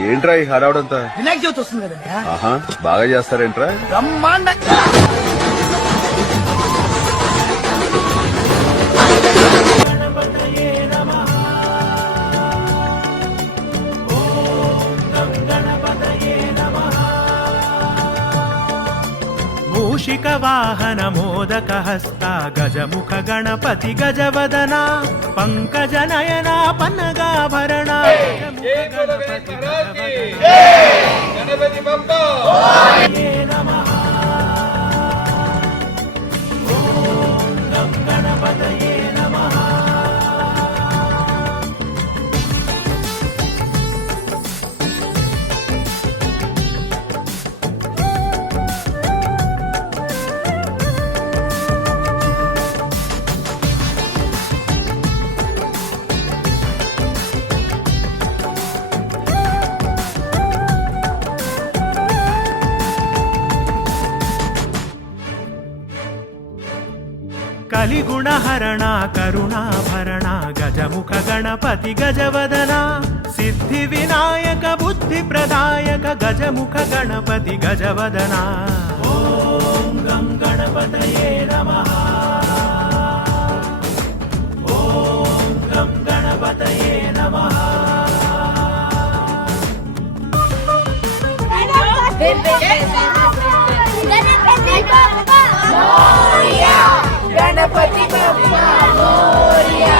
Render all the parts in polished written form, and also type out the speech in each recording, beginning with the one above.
ఏంట్రా ఈ హడావుడంతా? వినాయక చవితి వస్తుంది కదండి. ఆహా, బాగా చేస్తారేంట్రా? బ్రహ్మాండ మూషిక వాహన మోదక హస్త గజముఖ గణపతి గజవదన పంకజ నయన పన్నగాభరణ గణపతి గణపతయే నమః. కలిగుణహరణ కరుణాభరణ గజముఖ గణపతి గజవదన సిద్ధి వినాయక బుద్ధి ప్రదాయక గజముఖ గణపతి గజవదన. ఓం గం గణపతయే నమః. ఓం గం గణపతయే నమః. गणपति बप्पा मोरया.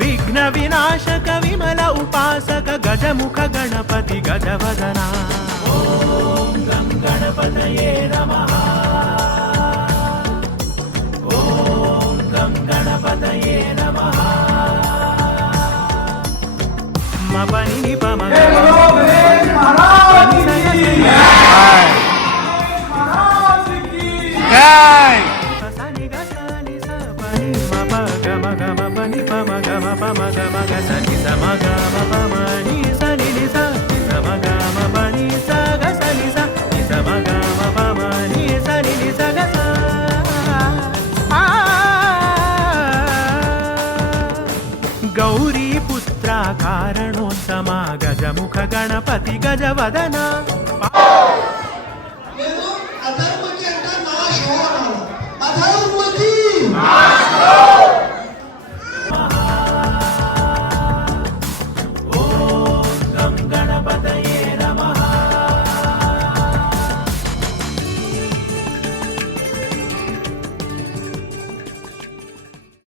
విఘ్న వినాశక విమల ఉపాసక గజముఖ గణపతి గజవదన. ఓం గం గణపతయే నమః. ఓం గం గణపతయే నమః. మపని పమ గౌరీ పుత్ర కారణోత్తమ గజముఖ గణపతి గజవదన